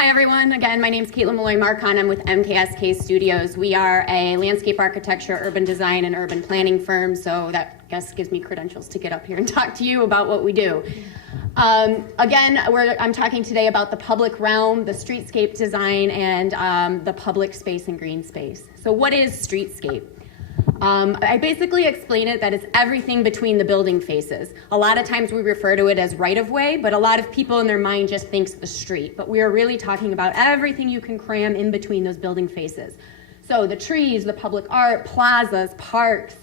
Hi everyone, again, my name is Malloy. I'm with MKSK Studios. We are a landscape architecture, urban design, and urban planning firm, so that, I guess, gives me credentials to get up here and talk to you about what we do. Again, I'm talking today about the public realm, the streetscape design, and the public space and green space. So what is streetscape? I basically explain it that it's everything between the building faces. A lot of times we refer to it as right-of-way, but a lot of people in their mind just thinks the street. But we are really talking about everything you can cram in between those building faces. So the trees, the public art, plazas, parks,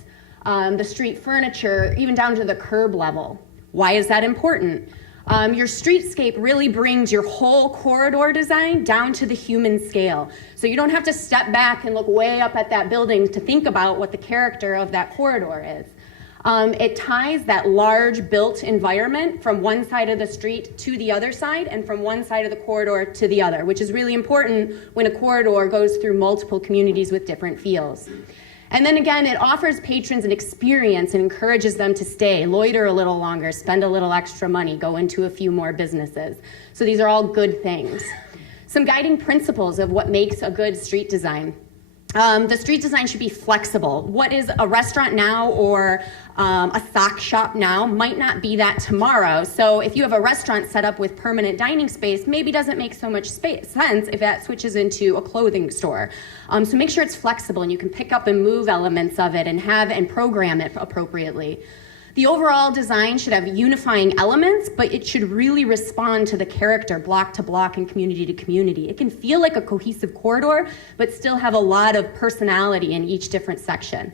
the street furniture, even down to the curb level. Why is that important? Your streetscape really brings your whole corridor design down to the human scale. So you don't have to step back and look way up at that building to think about what the character of that corridor is. It ties that large built environment from one side of the street to the other side and from one side of the corridor to the other, which is really important when a corridor goes through multiple communities with different feels. And then again, it offers patrons an experience and encourages them to stay, loiter a little longer, spend a little extra money, go into a few more businesses. So these are all good things. Some guiding principles of what makes a good street design. The street design should be flexible. What is a restaurant now or a sock shop now might not be that tomorrow. So if you have a restaurant set up with permanent dining space, maybe doesn't make so much sense if that switches into a clothing store. So make sure it's flexible and you can pick up and move elements of it and program it appropriately. The overall design should have unifying elements, but it should really respond to the character block to block and community to community. It can feel like a cohesive corridor, but still have a lot of personality in each different section.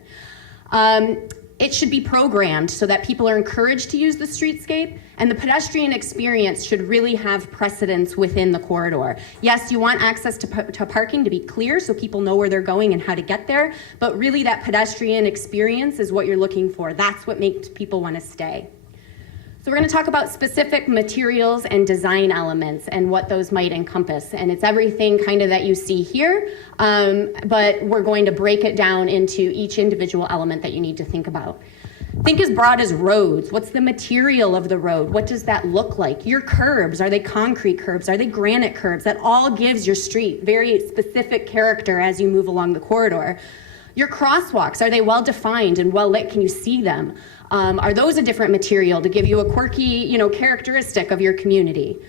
It should be programmed so that people are encouraged to use the streetscape, and the pedestrian experience should really have precedence within the corridor. Yes, you want access to parking to be clear so people know where they're going and how to get there, but really that pedestrian experience is what you're looking for. That's what makes people want to stay. So we're going to talk about specific materials and design elements and what those might encompass. And it's everything kind of that you see here, but we're going to break it down into each individual element that you need to think about. Think as broad as roads. What's the material of the road? What does that look like? Your curbs, are they concrete curbs? Are they granite curbs? That all gives your street very specific character as you move along the corridor. Your crosswalks, are they well defined and well lit? Can you see them? Are those a different material to give you a quirky, characteristic of your community?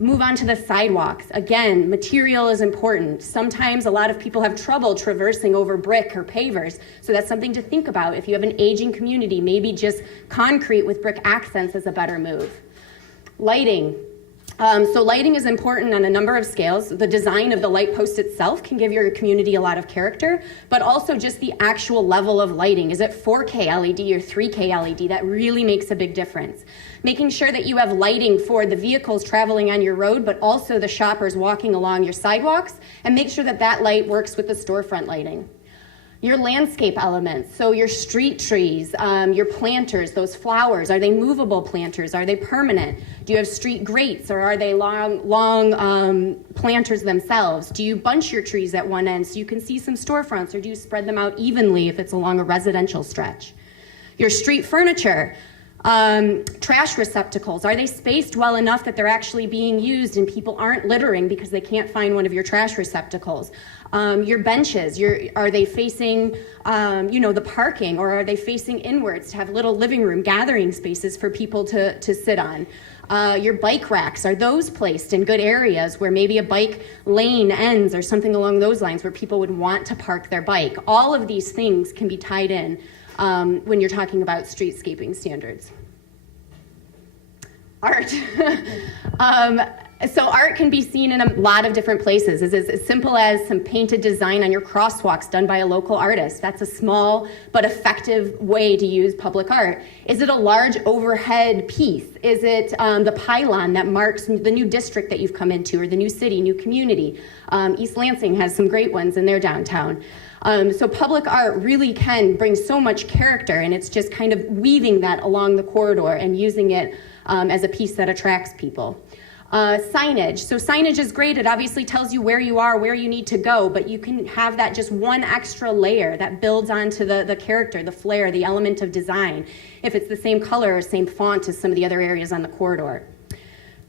Move on to the sidewalks. Again, material is important. Sometimes a lot of people have trouble traversing over brick or pavers, so that's something to think about. If you have an aging community, maybe just concrete with brick accents is a better move. Lighting. So lighting is important on a number of scales. The design of the light post itself can give your community a lot of character, but also just the actual level of lighting. Is it 4K LED or 3K LED? That really makes a big difference. Making sure that you have lighting for the vehicles traveling on your road, but also the shoppers walking along your sidewalks, and make sure that that light works with the storefront lighting. Your landscape elements, so your street trees, your planters, those flowers, are they movable planters? Are they permanent? Do you have street grates, or are they long planters themselves? Do you bunch your trees at one end so you can see some storefronts, or do you spread them out evenly if it's along a residential stretch? Your street furniture, trash receptacles, are they spaced well enough that they're actually being used and people aren't littering because they can't find one of your trash receptacles? Your benches, are they facing, the parking, or are they facing inwards to have little living room gathering spaces for people to sit on? Your bike racks, are those placed in good areas where maybe a bike lane ends or something along those lines where people would want to park their bike? All of these things can be tied in when you're talking about streetscaping standards. Art. So art can be seen in a lot of different places. It's as simple as some painted design on your crosswalks done by a local artist. That's a small but effective way to use public art. Is it a large overhead piece? Is it the pylon that marks the new district that you've come into, or the new city, new community? East Lansing has some great ones in their downtown. So public art really can bring so much character, and it's just kind of weaving that along the corridor and using it as a piece that attracts people. Signage. So signage is great. It obviously tells you where you are, where you need to go, but you can have that just one extra layer that builds onto the character, the flair, the element of design, if it's the same color or same font as some of the other areas on the corridor.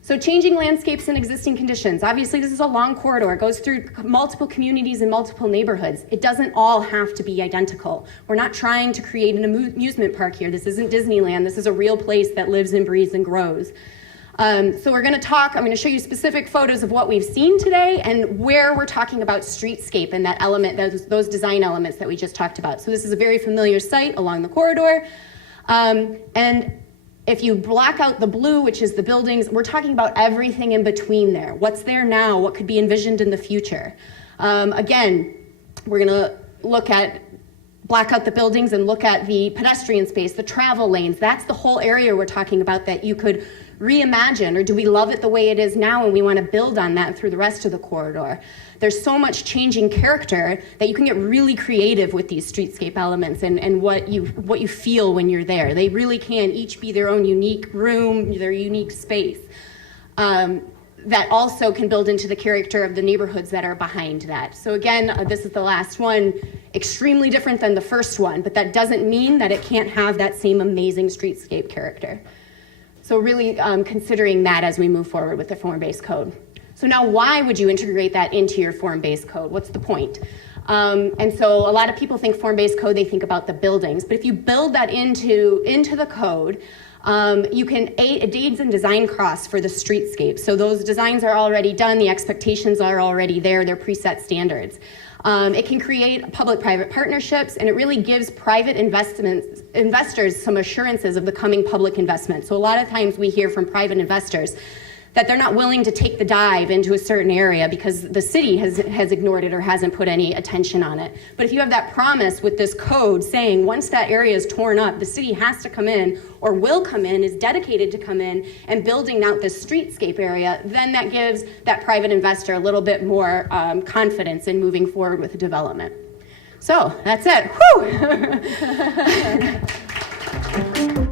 So changing landscapes and existing conditions. Obviously, this is a long corridor. It goes through multiple communities and multiple neighborhoods. It doesn't all have to be identical. We're not trying to create an amusement park here. This isn't Disneyland. This is a real place that lives and breathes and grows. So we're going to I'm going to show you specific photos of what we've seen today and where we're talking about streetscape and that element, those design elements that we just talked about. So this is a very familiar site along the corridor. And if you block out the blue, which is the buildings, we're talking about everything in between there. What's there now? What could be envisioned in the future? Again, we're going to black out the buildings and look at the pedestrian space, the travel lanes. That's the whole area we're talking about that you could reimagine, or do we love it the way it is now and we want to build on that through the rest of the corridor? There's so much changing character that you can get really creative with these streetscape elements and what you feel when you're there. They really can each be their own unique room, their unique space. That also can build into the character of the neighborhoods that are behind that. So again, this is the last one, extremely different than the first one, but that doesn't mean that it can't have that same amazing streetscape character. So really considering that as we move forward with the form-based code. So now why would you integrate that into your form-based code? What's the point? And so a lot of people think form-based code, they think about the buildings, but if you build that into the code, you can aids in design costs for the streetscape. So those designs are already done, the expectations are already there, they're preset standards. It can create public-private partnerships, and it really gives private investors some assurances of the coming public investment. So a lot of times we hear from private investors that they're not willing to take the dive into a certain area because the city has ignored it or hasn't put any attention on it. But if you have that promise with this code saying once that area is torn up, the city has to come in or will come in, is dedicated to come in and building out this streetscape area, then that gives that private investor a little bit more confidence in moving forward with the development. So that's it. Whew.